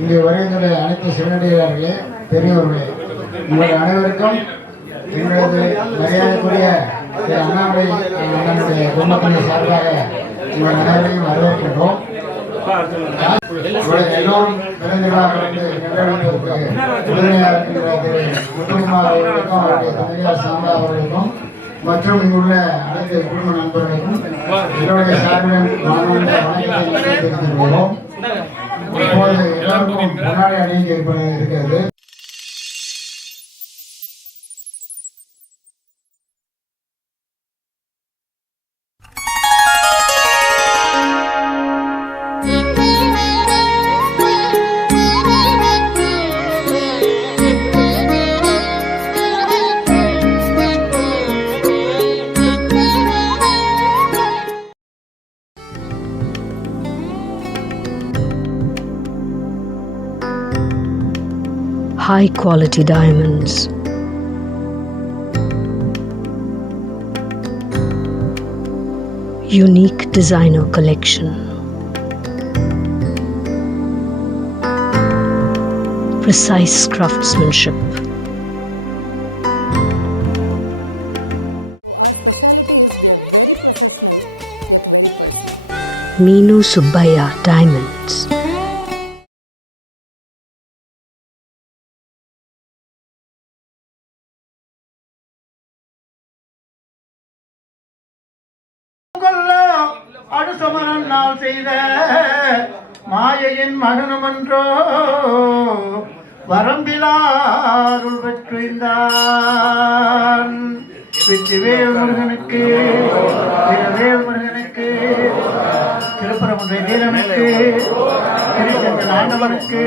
இங்கே வருகின்ற அனைத்து சிவனடியார்களே, பெரியவர்களே, உங்கள் அனைவருக்கும் எங்களது மரியாதைக்குரிய திரு அண்ணாமலை அண்ணனுடைய குடும்பத்தின் சார்பாக உங்கள் அனைவரையும் வரவேற்கின்றோம். எல்லோரும் பிறந்தவராக வந்து உறுதுணையாக இருக்கின்ற திரு முத்துக்குமார் அவர்களுக்கும் அவருடைய தந்தையார் சாந்தா அவர்களுக்கும் மற்றும் இங்குள்ள அனைத்து குடும்ப நண்பர்களுக்கும் எங்களுடைய சார்பில் வணக்கத்தை தெரிவித்துக் கொள்வோம். இப்போது எல்லாருக்கும் முன்னாடி அணிந்து இருக்கிறது. High quality diamonds, unique designer collection, precise craftsmanship, Meenu Subbaiah Diamonds. அடுசமரனால் செய்த மாயையின் மகனுமன்றோ வரம்பிலாருள் பெற்றிருந்தான். வெற்றிவேல் முருகனுக்கு, வீரவேல் முருகனுக்கு, திருப்பரங்குன்றை வீரனுக்கு, திருச்செந்தூர் ஆண்டவனுக்கு,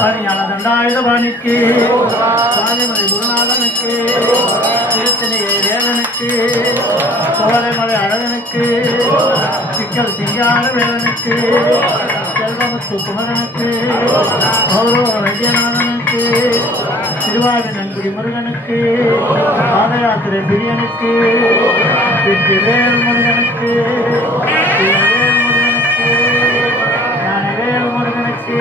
பணியான தண்டாயுதபாணிக்கு, சாலிமலை குருநாதனுக்கு, திருத்தணி வேலனுக்கு, சோலைமலை அழகனுக்கு, சிக்கல் சிங்கார வேலனுக்கு, செல்வமுத்து குமரனுக்கு, கௌரவ வைத்தியநாதனுக்கு, திருவாவி நன்குடி முருகனுக்கு, பாதயாத்திரை பிரியனுக்கு, வெற்றிவேல் முருகனுக்கு, வீரவேல் முருகனுக்கு, ஞானவேல் முருகனுக்கு,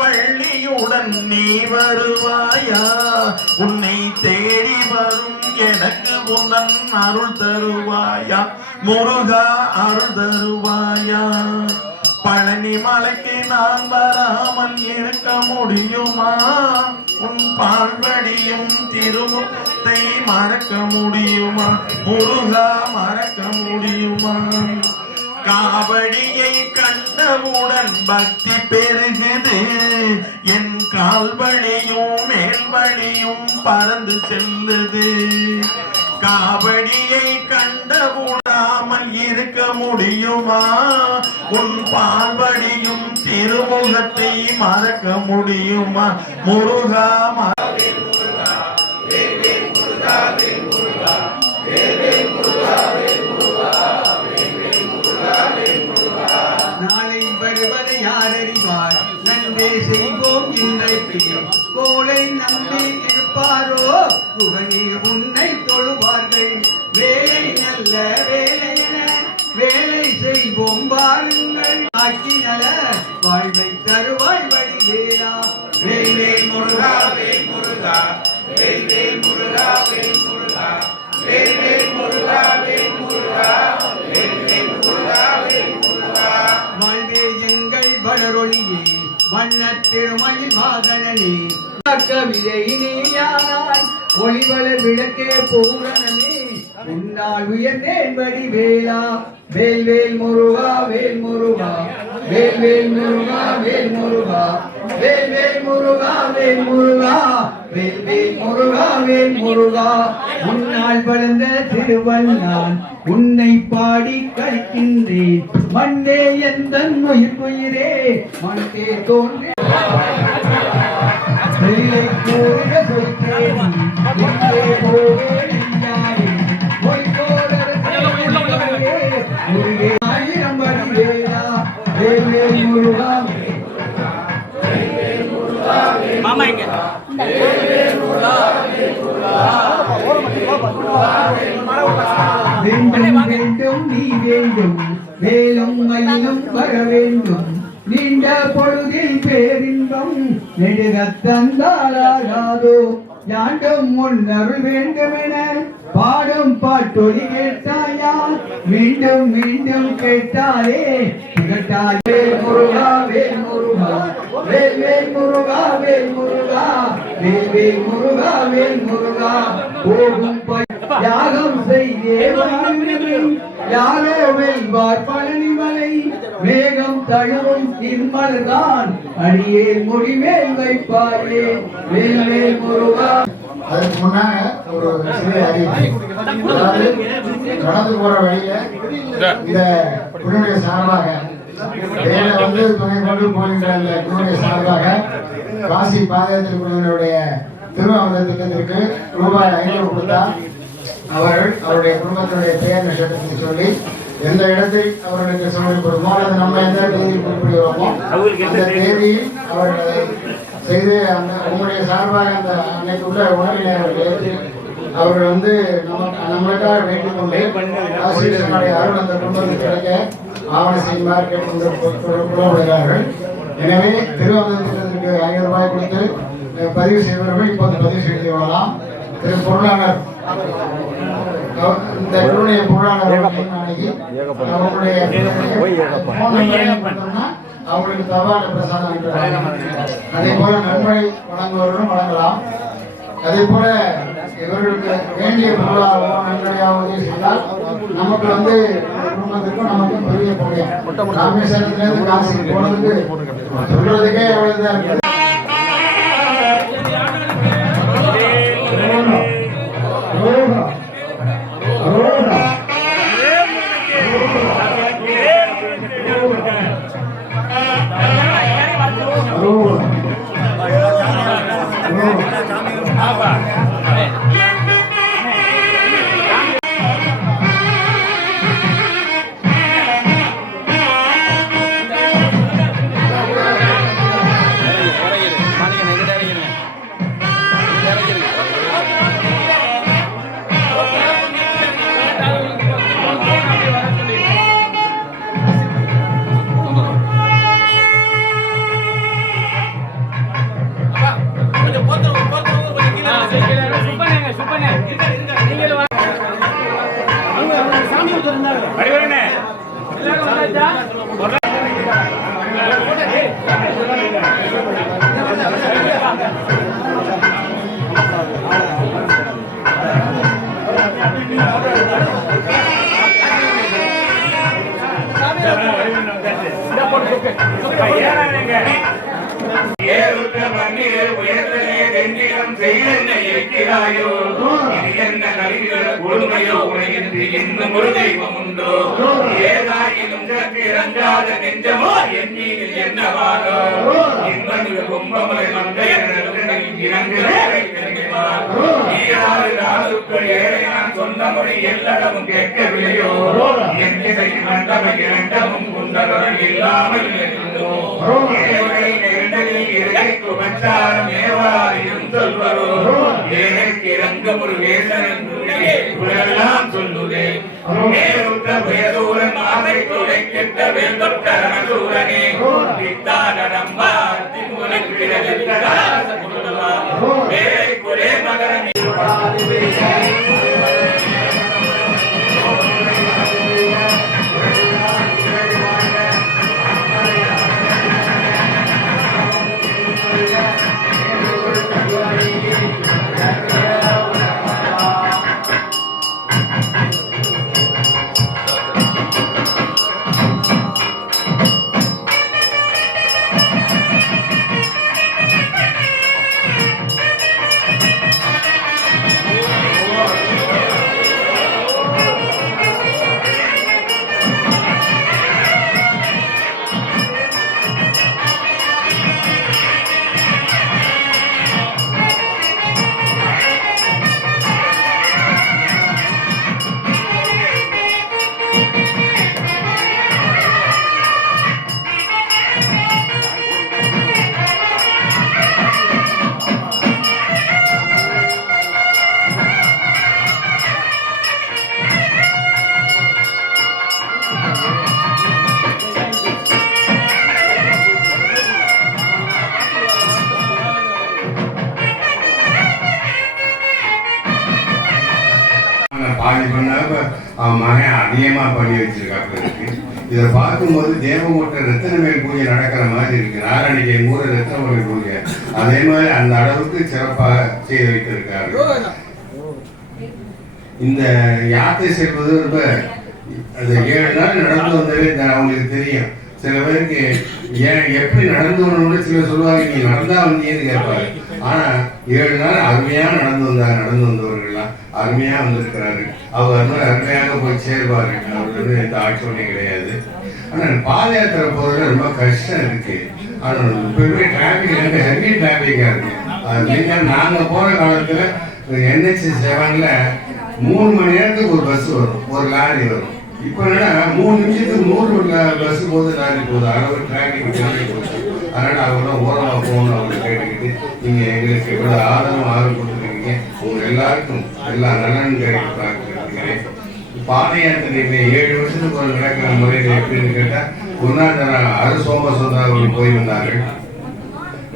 வள்ளியுடன் நீ வருவாயா? உன்னை தேடி வரும் எனக்கு உன்னன் அருள் தருவாயா? முருகா அருள் தருவாயா? பழனி மலைக்கு நான் வராமல் இருக்க முடியுமா? உன் பால்வடியும் திருமுகத்தை மறக்க முடியுமா? முருகா மறக்க முடியுமா? காவடியை கண்டவுடன் பக்தி பெருகுது, என் கால்வழியும் மேல்வழியும் பறந்து செல்லுது. காவடியை கண்டவுடாமல் இருக்க முடியுமா? உன் பால்வடியும் திருமுகத்தை மறக்க முடியுமா? முருகா முருகா சுகனே உன்னை தொழுவார்கள். வேலை நல்ல வேலையென வேலை செய்வோம் வாருங்கள். ஆட்சி நல வாழ்வை தருவாய் வடிவேலா. வேல்வேல் முருகா வேல் முருகா வேல்வேல் முருகா வேல் முருகா வேல்வேல் முருகா வேல் முருகா வேல்வேல் முருகா வேல் முருகா. வாழ்வே எங்கள் வளரொளியே வண்ணத் திருமயில் வாகனனே. கவிதை நீயானாய் ஒளிவள விளக்கே பூரணமே. உன்னால் உயர்ந்தேன் வடிவேலா. வேல்வேல் முருகா வேல் முருகா வேல்வேல் முருகா வேல் முருகா வேல்வேல் முருகா வேல் முருகா வேல்வேல் முருகா வேல் முருகா. உன்னால் வளர்ந்த திருவண்ணான் உன்னை பாடி கழிக்கின்றேன். மண்ணே எந்தன் உயிரே மண்ணே தோன்றே வெளியை கூறிட சொல்கிறேன். எங்கே போவேன் யாரே பொய்கோடர் முருகே ஆயிரம் வடிவேலா. வேல்வேல் முருகா மாமா இங்க வேண்டும் வேண்டும் நீ வேண்டும் வேலும் மயிலும் வர வேண்டும். நீண்ட பொழுதில் பேரின்பம் நெடுக தந்தாளாகாதோ. யாண்டும் முன்னருள் வேண்டுமென பாடும் பாட்டொலி கேட்டாயா. மீண்டும் மீண்டும் கேட்டாலே திகட்டாய். வேல் முருகா வேல் முருகா வேல்வேல் முருகா வேல் முருகா வேல்வேல் முருகா வேல் முருகா. போகும் யாகம் செய்தே யாரோ வெல்வார் பழனிமலை. மேகம் தழுவும் திருமலர்தான் அடியே முடிமேல் வைப்பாரே. வேல்வேல் முருகா. அதுக்கு முன்னாங்க ஒரு சிறிய அறிவிப்பு. அதாவது நடந்து போற வழியில இந்த குழுவுடைய சார்பாக வேலை வந்து துணை கொண்டு போகின்ற அந்த குழுவுடைய சார்பாக காசி பாதயாத்திரை குழுவினுடைய திருவாவூர் திட்டத்திற்கு ரூபாய் 500 கொடுத்தார். அவர்கள் அவருடைய குடும்பத்தினுடைய பெயர் நட்சத்திரத்தை சொல்லி எந்த இடத்தில் அவர்களுக்கு சொல்லிக்கொடுமோ அல்லது நம்ம எந்த தேதியில் குறிப்பிடுவோமோ அந்த தேதியில் அவர்களை செய்து அந்த உங்களுடைய சார்பாக அந்த அன்னைக்கு உள்ள உணவினை அவர்கள் வந்து நம்மளுக்காக வேண்டிக் கொண்டு ஆசிரியர்களுடைய அருள் அந்த குடும்பத்துக்கு கிடைக்க ஆவண செய்யுமாறு கேட்டுக்கொள்கிறார்கள். எனவே திருவாவூர் திட்டத்திற்கு 500 ரூபாய் கொடுத்து பதிவு செய்வர்கள் இப்போது பதிவு செய்து கொள்ளலாம். திரு பொருளாளர் இந்த குழுவுடைய பொருளாளர் அவங்களுடைய அவங்களுக்கு தபால் பிரசாதம். அதே போல நன்மை வழங்குவவர்களும் வழங்கலாம். அதே போல இவர்களுக்கு வேண்டிய பொருளாதாரமோ நன்மையாவது செய்தால் நமக்கு வந்து குடும்பத்துக்கும் நமக்கும் பெரிய புண்ணியம். ராமேஸ்வரத்திலிருந்து காசி போனதுக்கு சொல்றதுக்கே எவ்வளவுதான் இருக்குது. சொன்னபடி எல்லடமும் கேட்கவில்லையோ எந்த மண்டபம் இரண்டமும் குண்டலும் இல்லாமல் இறைக்கு உபச்சாரம் ஏவாரியும் சொல்வரோ ஏழைக்கு இறங்க முருகேசன் உலகெல்லாம் சொல்லுதே மேலுற்ற புயதூரன் ஆசை துளை கெட்ட வேல் தொட்டரண சூரனே நித்தானடம்பா வேலை குரே மகரன் பாதி பண்ணாப்ப அவன் மகன் அதிகமா பண்ணி வச்சிருக்காப்புல இருக்கு. இதை பார்க்கும்போது தேவமூட்ட ரத்தனவேல் பூஜை நடக்கிற மாதிரி இருக்கு. நாராயணிக்கு எங்க ஊர ரத்தனவேல் பூஜை அதே மாதிரி அந்த அளவுக்கு சிறப்பாக செய்து வைத்திருக்காரு. இந்த யாத்திரை செல்வது ரொம்ப அந்த 7 நாள் நடந்து வந்ததே அவங்களுக்கு தெரியும். சில பேருக்கு ஏன் எப்படி நடந்து வரணும்னு சில சொல்லுவாங்க, நீ நடந்தா வந்தீங்கன்னு கேட்பாரு. ஆனா 7 நாள் அருமையா நடந்து வந்தவர்கள்லாம் அருமையா வந்திருக்கிறாரு. அவர் அருமையாக போய் சேர்வாரு. அவருக்கு எந்த ஆட்சேபனையும் கிடையாது. ஆனா பாத யாத்திரை போறதுல ரொம்ப கஷ்டம் இருக்கு. ஆனா பெரிய டிராபிக் இருக்கு, ஹெவி டிராபிக்கா இருக்கு. நாங்க போற காலத்துல NH 7ல 3 மணி நேரத்துக்கு ஒரு பஸ் வரும், ஒரு லாரி வரும். இப்ப என்னன்னா 3 நிமிஷத்துக்கு 100 பஸ் போகுது, லாரி போகுது. அளவு டிராபிக் போகுது. அதனால அவங்க ஓரமா போகணும் அவங்க கேட்டுக்கிட்டு நீங்க எங்களுக்கு எவ்வளவு ஆதரவு கொடுத்துருக்கீங்க. உங்க எல்லாருக்கும் எல்லா நலன் கிடைக்கிறேன். பாத யாத்திரையில 7 வருஷத்துக்கு ஒரு நடக்கிற முறையில் எப்படின்னு கேட்டா, 1ஆம் தரம் அருசோம சுந்தரம் போய் வந்தார்கள்.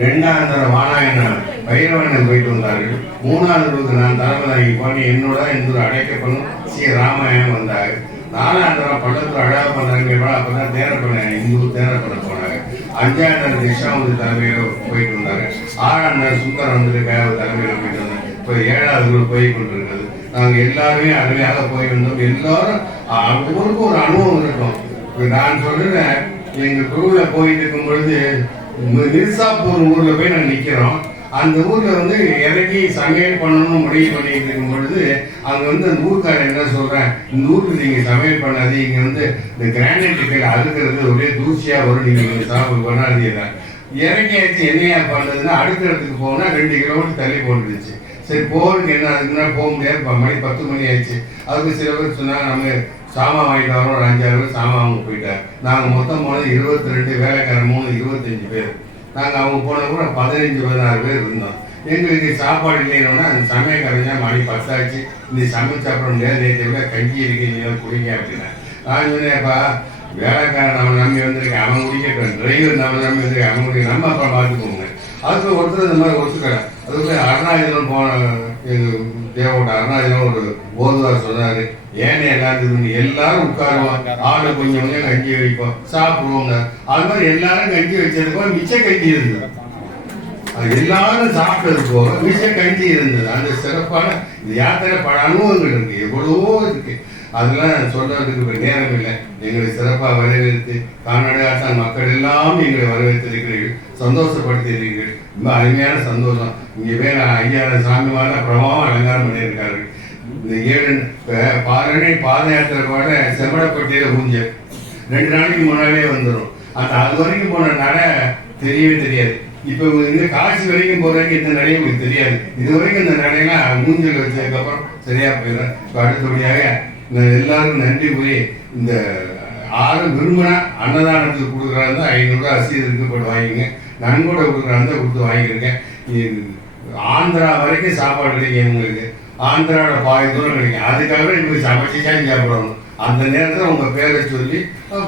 2ஆம் தரம் வானாயணன் பைரவண்ணன் போயிட்டு வந்தார்கள். 3வது நான் தலைமை பண்ணி என்னோட இந்த அடைக்கப்படும் ஸ்ரீ ராமாயணம் வந்தாங்க. 4ஆம் தரம் பள்ளத்தூர் அழகா பண்ணாங்க. அப்பதான் தேரப்பண்ண இந்து தேரப்பண்ண போனாங்க. 5ஆம் தரம் திஷாவது தலைமையில போயிட்டு வந்தாங்க. 6ஆம் தரம் சுந்தரம் வந்துட்டு தலைமையில போயிட்டு வந்தாங்க. இப்ப 7வது போய் கொண்டிருக்கிறது. நாங்க எல்லாருமே அருமையாக போய் வந்தோம். எல்லாரும் ஒவ்வொருக்கும் ஒரு அனுபவம் இருக்கும். நான் சொல்றேன், எங்க குழுல போயிட்டு இருக்கும் பொழுது மிர்சாப்பூர் ஊர்ல போய் நாங்க நிக்கிறோம். அந்த ஊர்ல இறக்கி சமையல் பண்ணணும்னு முடிவு பண்ணிட்டு இருக்கும் பொழுது அங்க அந்த ஊருக்காரர் என்ன சொல்றேன், இந்த ஊருக்கு நீங்க சமையல் பண்ணாது, இங்க இந்த கிரானைட் கையில அழுக்கிறது ஒரே தூசியா வரும், நீங்க சாப்பிட்டு பண்ணாதீங்க. இறக்கியாச்சு என்னையா பண்ணதுன்னா அடுத்த இடத்துக்கு போனா 2 கிலோமீட்டர் தள்ளி போட்டுருச்சு. சரி போருக்கு என்ன அதுக்குன்னா போக முடியாது, மணி 10 மணி ஆயிடுச்சு. அதுக்கு சில பேர் சொன்னாங்க நம்ம சாமான் வாங்கிட்டு வரோம். ஒரு 5-6 பேர் சாமான் அவங்க போயிட்டாங்க. நாங்க மொத்தம் போனது 22, வேலைக்காரன் 3, 25 பேர். நாங்க அவங்க போன கூட 15-16 பேர் இருந்தோம். எங்களுக்கு சாப்பாடு இல்லைன்னா அந்த சமயக்காரங்க மணி 10 ஆச்சு, இந்த சமைச்சு சாப்பிட முடியாது, நேற்று விட கஞ்சி இருக்கு, நீங்க குடிங்க அப்படின்னா. நான் சொன்னேன்ப்பா, வேலைக்காரன் நம்ம நம்பி வந்திருக்கேன், அவன் குடிக்கட்டும். டிரைவர் நம்ம நம்பி வந்திருக்கேன், அவன் குடிக்க, நம்ம அப்புறம் பார்த்துக்கோங்க. அதுக்கு ஒருத்தர் இந்த மாதிரி ஒத்துக்கல. அதுக்கு அருணாச்சலம் போன எங்க தேவோட அருணாச்சலம் ஒரு போதுவார் சொன்னாரு, ஏன்னு எல்லாரும் உட்காருவாங்க, ஆளு கொஞ்சம் கஞ்சி வைப்போம், சாப்பிடுவோங்க. அது மாதிரி எல்லாரும் கஞ்சி வச்சதுப்போ மிச்ச கஞ்சி இருந்தது. எல்லாரும் சாப்பிட்டது போக மிச்ச கஞ்சி இருந்தது. அந்த சிறப்பான யாத்திரை பல அனுபவங்கள் இருக்கு, எவ்வளவோ இருக்கு. அதெல்லாம் சொல்றதுக்கு நேரம் இல்லை. எங்களை சிறப்பாக வரவேற்று காணடாத்தான் மக்கள் எல்லாம் எங்களை வரவேற்றிருக்கிறீர்கள், சந்தோஷப்படுத்தியிருக்கிறீர்கள். ரொம்ப அருமையான சந்தோஷம். இங்க வேற ஐயா சாமிவார பிரமாவும் அலங்காரம் பண்ணியிருக்காரு. இந்த 7 பாத யாத்திரை கூட செம்மடப்பட்டியில ஊஞ்சல் 2 நாளைக்கு முன்னாடியே வந்துடும். அது வரைக்கும் போன நடை தெரியவே தெரியாது. இப்ப இந்த காட்சி வரைக்கும் போறதுக்கு இந்த நடையை உங்களுக்கு தெரியாது. இது வரைக்கும் இந்த நடையெல்லாம் மூஞ்சல் வச்சதுக்கு அப்புறம் சரியா போயிடும். அடுத்தபடியாக எல்லாரும் நன்றி கூறி இந்த 6 விரும்பினா அன்னதானத்துக்கு கொடுக்குறாங்க. 500 ரூபாய் அரிசி இருக்கு, போட்டு வாங்கிங்க. நன்கொடை கொடுக்குற அந்த கொடுத்து வாங்கியிருக்கேன். ஆந்திரா வரைக்கும் சாப்பாடு கிடைக்கும் உங்களுக்கு. ஆந்திராவோட பாதி தூரம் கிடைக்கும். அதுக்காக எனக்கு சமைச்சு சாப்பிடணும். அந்த நேரத்தில் உங்கள் பேரை சொல்லி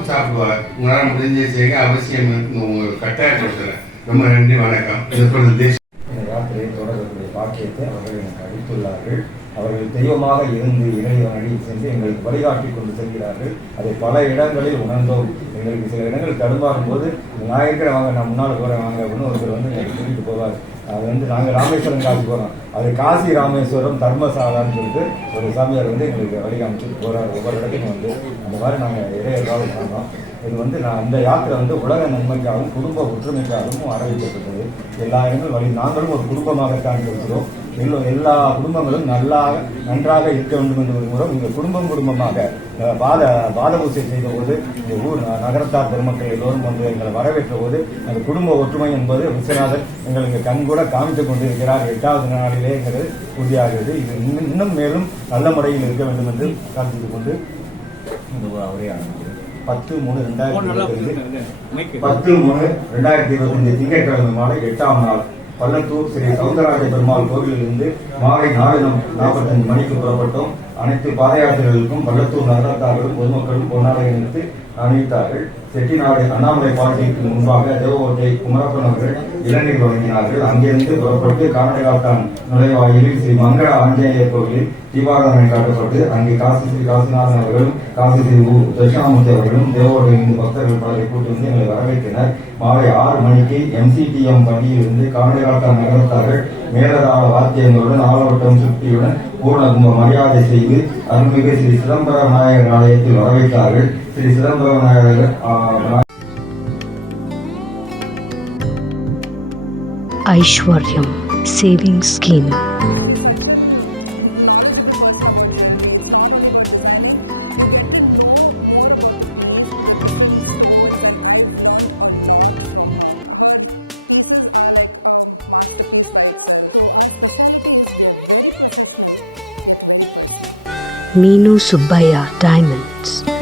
சாப்பிடுவார். உங்களால் முடிஞ்ச செய்ய அவசியம் உங்களுக்கு கட்டாயப்படுத்துகிறேன். ரொம்ப நன்றி, வணக்கம். இது இந்த யாத்திரையை தொடர்புடைய பாக்கியத்தை அவர்கள் எனக்கு அளித்துள்ளார்கள். அவர்கள் தெய்வமாக இருந்து இறைவன் அடியில் சென்று எங்களுக்கு வழிகாட்டி கொண்டு செல்கிறார்கள். அதை பல இடங்களில் உணர்ந்தோம். எங்களுக்கு சில இடங்கள் தடுமாறும் போது நான் இருக்கிற வாங்க, நான் முன்னால் போகிறேன் வாங்க அப்படின்னு ஒருத்தர் எங்களுக்கு கூட்டிகிட்டு போவார். அது நாங்கள் ராமேஸ்வரம் காசி போகிறோம். அது காசி ராமேஸ்வரம் தர்மசாலான்னு சொல்லிட்டு ஒரு சாமியார் எங்களுக்கு வழிகாமிச்சுட்டு போகிறார். ஒவ்வொரு இடத்துக்கும் அந்த மாதிரி நாங்கள் இறையர்களாக பண்ணோம். இது நான் அந்த யாத்திரை உலக நன்மைக்காகவும் குடும்ப ஒற்றுமைக்காகவும் ஆரம்பிக்கப்பட்டது. எல்லா இடங்களும் வழி நாங்களும் ஒரு குடும்பமாகத்தான் இருக்கிறோம். எல்லா குடும்பங்களும் நன்றாக இருக்க வேண்டும் என்று விரும்புகிறோம். இந்த குடும்பமாக பாத பூஜை செய்த போது இந்த ஊர் நகரத்தார் பெருமக்கள் எல்லோரும் எங்களை வரவேற்ற போது அந்த குடும்ப ஒற்றுமை என்பது விஸ்வநாதன் எங்களுக்கு கண்கூட காமித்துக் கொண்டிருக்கிறார். 8வது நாளிலேங்கிறது உறுதியாகிறது. இது இன்னும் மேலும் நல்ல முறையில் இருக்க வேண்டும் என்று காண்பித்துக் கொண்டு இந்த அவரே ஆரம்பிக்கிறேன். 10/3/2025 திங்கட்கிழமை மாலை 8ஆம் நாள் பள்ளத்தூர் ஸ்ரீ சவுந்தரராஜ பெருமாள் கோவிலிலிருந்து மாலை 4:45 மணிக்கு புறப்பட்டோம். அனைத்து பாத யாத்திரைகளுக்கும் பள்ளத்தூர் நகரத்தார்களும் பொதுமக்களும் பொன்னாடை அணிவித்து அணிவித்தார்கள். செட்டிநாடு அண்ணாமலை பாலத்திற்கு முன்பாக தேவகோட்டை குமரப்பன் அவர்கள் இளநீர் வழங்கினார்கள். அங்கிருந்து புறப்பட்டு கானடகாத்தான் நுழைவாயிலில் ஸ்ரீ மங்கள ஆஞ்சநேயர் கோவிலில் தீபாராதனை காட்டப்பட்டு அங்கே காசி ஸ்ரீ காசிநாதன் அவர்களும் காசி ஸ்ரீ தட்சிணாமூர்த்தி அவர்களும் தேவோடு பக்தர்கள் பலரை கூட்டி வந்து எங்களை வரவேற்றனர். மாலை 6 மணிக்கு MCTM பள்ளியிலிருந்து கானடகாத்தான் நகரத்தார்கள் மேலதாள வாத்தியங்களுடன் ஆலோட்டம் சுற்றியுடன் பூர்ண கும்ப மரியாதை செய்து அருள்மிகு ஸ்ரீ சிதம்பர விநாயகர் ஆலயத்தில் வரவேற்றார்கள். ஸ்ரீ சிதம்பர Vinayagar Aishwaryam Savings Scheme. Meenu Subbaya Diamonds.